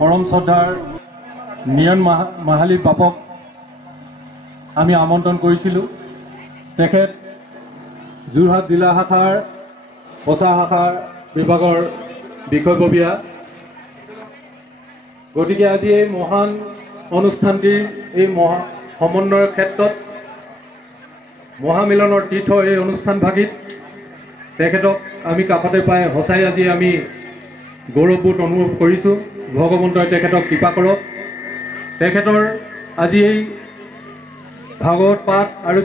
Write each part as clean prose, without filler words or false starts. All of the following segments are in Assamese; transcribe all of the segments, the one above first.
পৰম শ্ৰদ্ধাৰ নিয়ন মাহালী বাপক আমি আমন্ত্ৰণ কৰিছিলোঁ। তেখেত যোৰহাট জিলা শাখাৰ প্ৰচাৰ শাখাৰ বিভাগৰ বিষয়ববীয়া। গতিকে আজি এই মহান অনুষ্ঠানটিৰ এই সমন্বয়ৰ ক্ষেত্ৰত মহামিলনৰ তীৰ্থ এই অনুষ্ঠানভাগিত তেখেতক আমি কাষতে পাই সঁচাই আজি আমি গৌৰৱবোধ অনুভৱ কৰিছোঁ। ভগৱন্তই তেখেতক কৃপা কৰক। তেখেতৰ আজি এই ভাগৱত পাঠ আৰু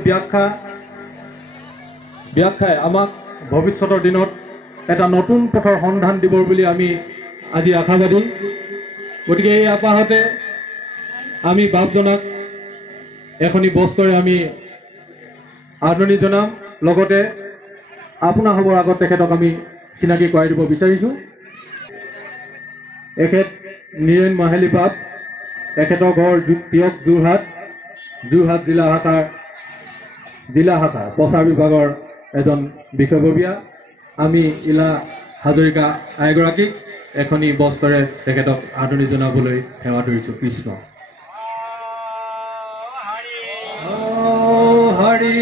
ব্যাখ্যাই আমাক ভৱিষ্যতৰ দিনত এটা নতুন পথৰ সন্ধান দিব বুলি আমি আজি আশাবাদী। গতিকে এই আপাহতে আমি বাপজনাক এখনি বস্ত্ৰৰে আমি আদৰণি জনাম। লগতে আপোনাৰ সবৰ আগত তেখেতক আমি চিনাকি কৰাই দিব বিচাৰিছোঁ। এখেত নিৰেণ মাহালী বাপ, এখেতৰ ঘৰ তিয়ক যোৰহাট জিলা শাখাৰ প্ৰচাৰ বিভাগৰ এজন বিষয়ববীয়া। আমি ইলা হাজৰিকা আইগৰাকীক এখনি বস্ত্ৰৰে তেখেতক আদৰণি জনাবলৈ সেৱা ধৰিছোঁ। কৃষ্ণ হৰি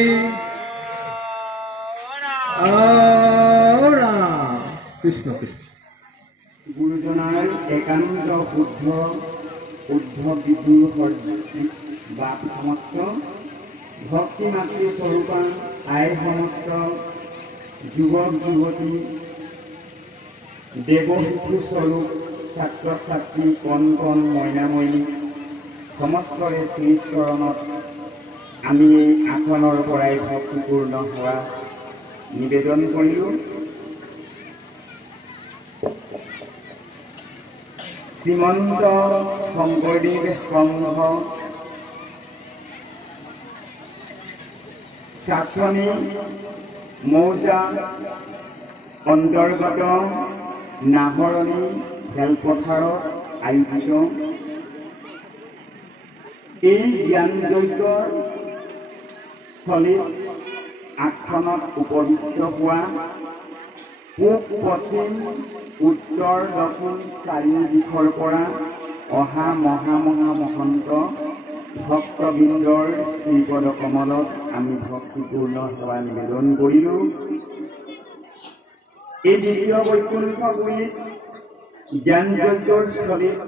কৃষ্ণ কৃষ্ণ। গুৰুজনাৰ একান্ত শুদ্ধ বিদুৰ বাপ সমস্ত ভক্তি মাতৃ স্বৰূপা আই সমস্ত যুৱক যুৱতী দেৱশিশু স্বৰূপ ছাত্ৰ ছাত্ৰী কণ কণ মইনা মইনী সমস্তৰে শ্ৰীচৰণত আমি এই আসনৰ পৰাই ভক্তিপূৰ্ণ হোৱা নিবেদন কৰিলোঁ। শ্ৰীমন্ত শংকৰদেৱ সংঘ শাসনী মৌজা অন্তৰ্গত নাহৰণি খেলপথাৰত আয়োজিত এই জ্ঞানযজ্ঞ স্থলীত আসনত উপবিষ্ট হোৱা পূব পশ্চিম উত্তৰ দক্ষিণ চাৰিও দিশৰ পৰা অহা মহামহন্ত ভক্তবৃন্দৰ শ্ৰীপদ কমলত আমি ভক্তিপূৰ্ণ সেৱা নিবেদন কৰিলোঁ। এই দ্বিতীয় বৈকুণ্ঠপুৰীত জ্ঞানযজ্ঞৰ স্থলীত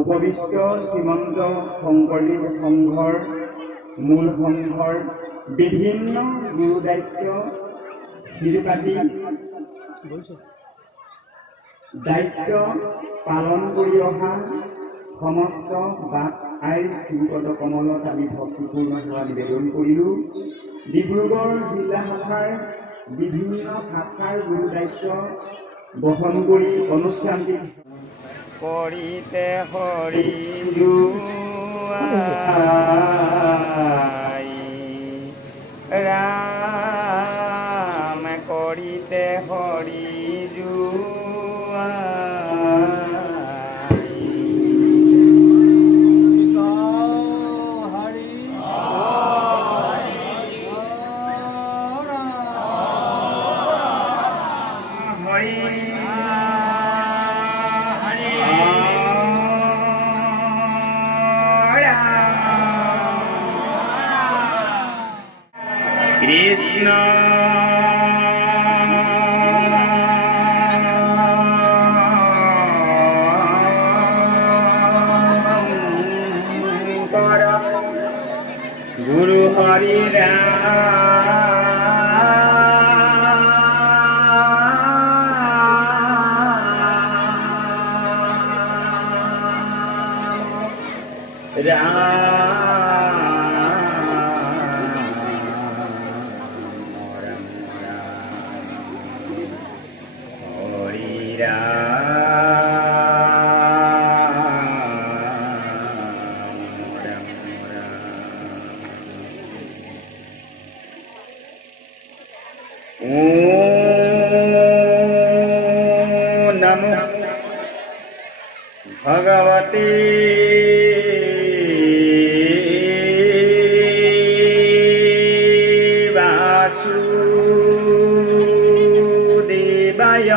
উপবিষ্ট শ্ৰীমন্ত শংকৰদেৱ সংঘৰ মূল সংঘৰ বিভিন্ন গুৰু দায়িত্ব পালন কৰি অহা সমস্ত বাপ আইৰ শ্ৰীপদ কমলত আমি ভক্তিপূৰ্ণ সেৱা নিবেদন কৰিলোঁ। ডিব্ৰুগড় জিলা শাখাৰ বিভিন্ন শাখাৰ গুৰু দায়িত্ব বহন কৰি অনুষ্ঠানটি কৰিতে হৰি ৰাম কৰিতে হৰি কৃষ্ণ গুরু হরি नमो भगवते वासुदेवाय।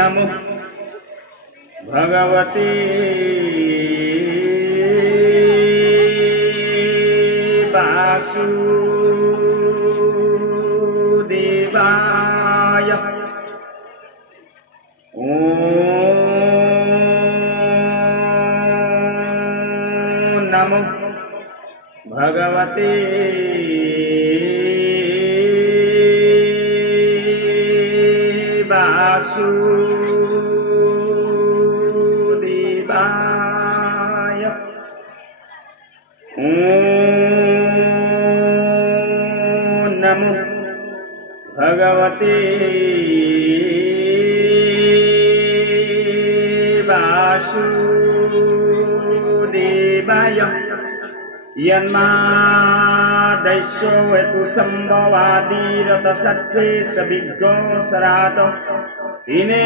नमो भगवते वासुदेवाय नमो भगवते वासुदेवाय नमो भगवते वासुदेवाय यन्मादैश्यो हेतु संभवादिरत सत्त्वे सविज्ञो सरात इने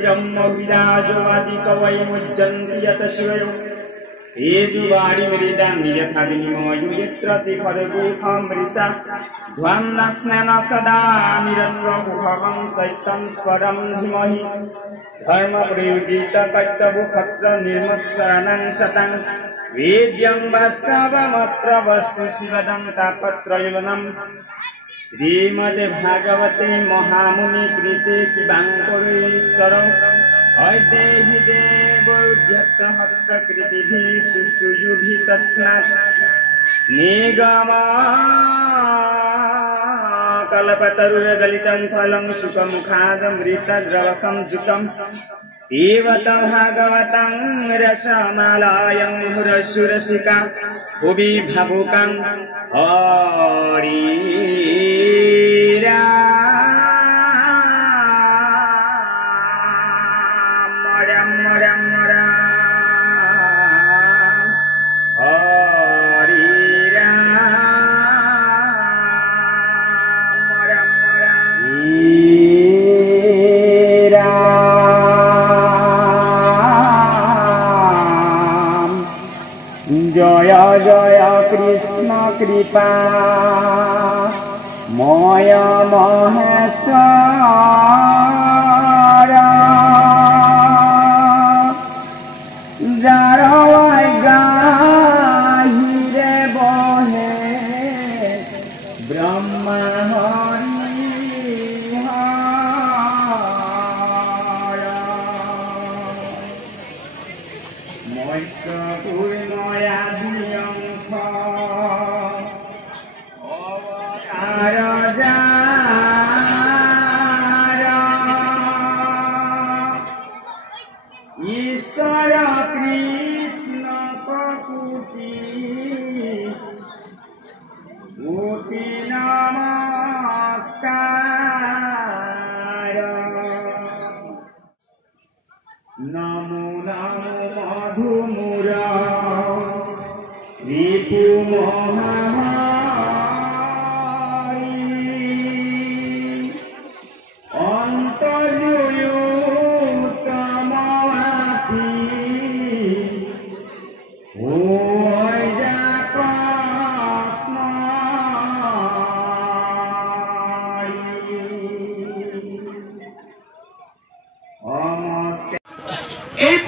ब्रह्म विराजो आदि कवै मुज्जन्ति यत शिवयो तेजुवारि मृदानि यथा विनिमयो यत्र तिखर्गुखमृषा ध्वन्नस्नेन सदा निरस्वमुखं चैतं स्वरं धीमहि धर्म प्रयोजित कर्तव्य खत्र निर्मत्सरणं शतं वेद्यं वास्तवमत्र वस्तु शिवदं तापत्रयवनं श्रीमद् भागवते महामुनि कृते किवाङ्कुरेश्वर ऐतेहि देवोद्यत हस्तकृतिभिः सुसुयुभिः तत्नाथ निगम कल्पतरुर्गलितं फलं सुखमुखादमृतद्रवसंयुतं एवं भागवतं रसमालयं मुहुरसुरसिका भुवि भावुकं जय जय कृष्ण कृपा मय महेश्वर जार गाहिरे बहे ब्रह्मा ईश्वर कृष्ण प्रकृति कोटि नमस्कार नमो नमो मधुमुरा रिपु महामारी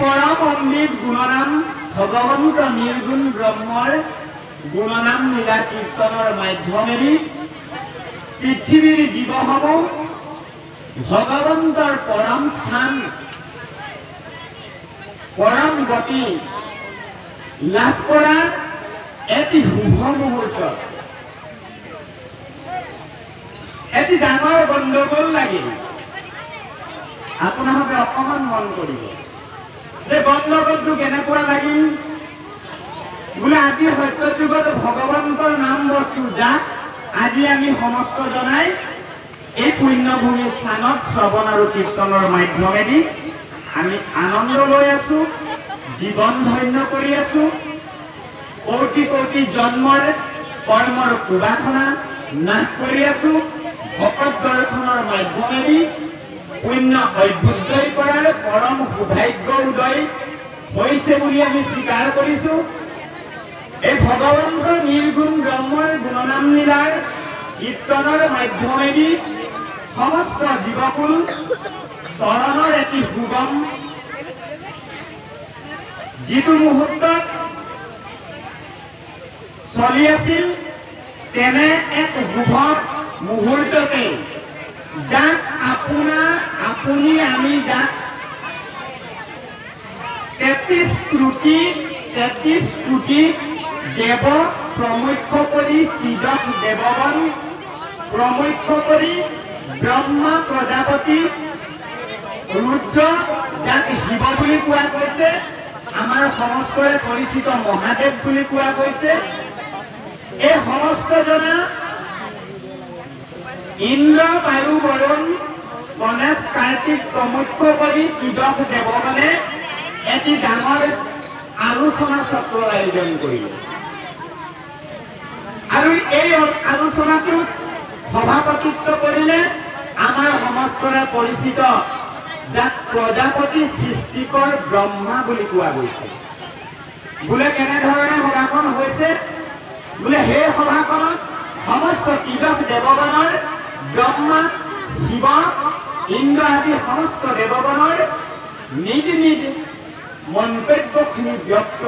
परम अमृत गुणनाम भगवंत निर्गुण ब्रह्मर गुणनाम लीला कीर्तनर माध्यमेदी पृथ्वीर जीवসমূह भगवंतर परम स्थान परम गति लाभ करार एटी शुभ मुहूर्त एटी डाঙৰ गंडगोल লাগিল আপোনালোকে অকমান মন কৰিব যে গণ্ডগোলটো কেনেকুৱা লাগিল বোলে আজি সত্য যুগত ভগৱন্তৰ নাম বস্তু যাক আজি আমি সমস্ত জনাই এই পুণ্যভূমি স্থানত শ্ৰৱণ আৰু কীৰ্তনৰ মাধ্যমেদি আমি আনন্দ লৈ আছো জীৱন ধন্য কৰি আছো কোটি কোটি জন্মৰ কৰ্মৰ কুবাখনা নাশ কৰি আছো ভকত দৰ্শনৰ মাধ্যমেদি পুণ্য অভ্যুদয় কৰাৰ পৰম সৌভাগ্য উদয় হৈছে বুলি আমি স্বীকাৰ কৰিছো এই ভগৱন্তৰ নিৰ্গুণ ব্ৰহ্মৰ গুণনাম লীলাৰ কীৰ্তনৰ মাধ্যমেদি সমস্ত জীৱকুল তৰণৰ এটি সুগম যিটো মুহূৰ্তত চলি আছিল তেনে এক শুভ মুহূৰ্ততে যাক আপুনি আমি যাক 33 কোটি দেৱ প্ৰমুখ্য কৰি ত্ৰিদশ দেৱগণ প্ৰমুখ্য কৰি ব্ৰহ্মা প্ৰজাপতি ৰুদ্ৰ যাক শিৱ বুলি কোৱা গৈছে, আমাৰ সমস্তৰে পৰিচিত মহাদেৱ বুলি কোৱা গৈছে, এই সমস্ত জনা ইন্দ্ৰ বায়ু বৰুণ গণেশ কাৰ্তিক প্ৰমুখ্য কৰি ত্ৰিদশ দেৱগণে এটি ডাঙৰ আলোচনা চক্ৰৰ আয়োজন কৰিলে আৰু এই আলোচনাটোত সভাপতিত্ব কৰিলে আমাৰ সমস্তৰে পৰিচিত যাক প্ৰজাপতি সৃষ্টিকৰ ব্ৰহ্মা বুলি কোৱা গৈছে। বোলে কেনেধৰণে সভাখন হৈছে, বোলে সেই সভাখনত সমস্ত ত্ৰিদশ দেৱগণৰ ব্ৰহ্মা শিৱ ইন্দ্ৰ আদি সমস্ত দেৱগণৰ নিজ নিজ মন্তব্যখিনি ব্যক্ত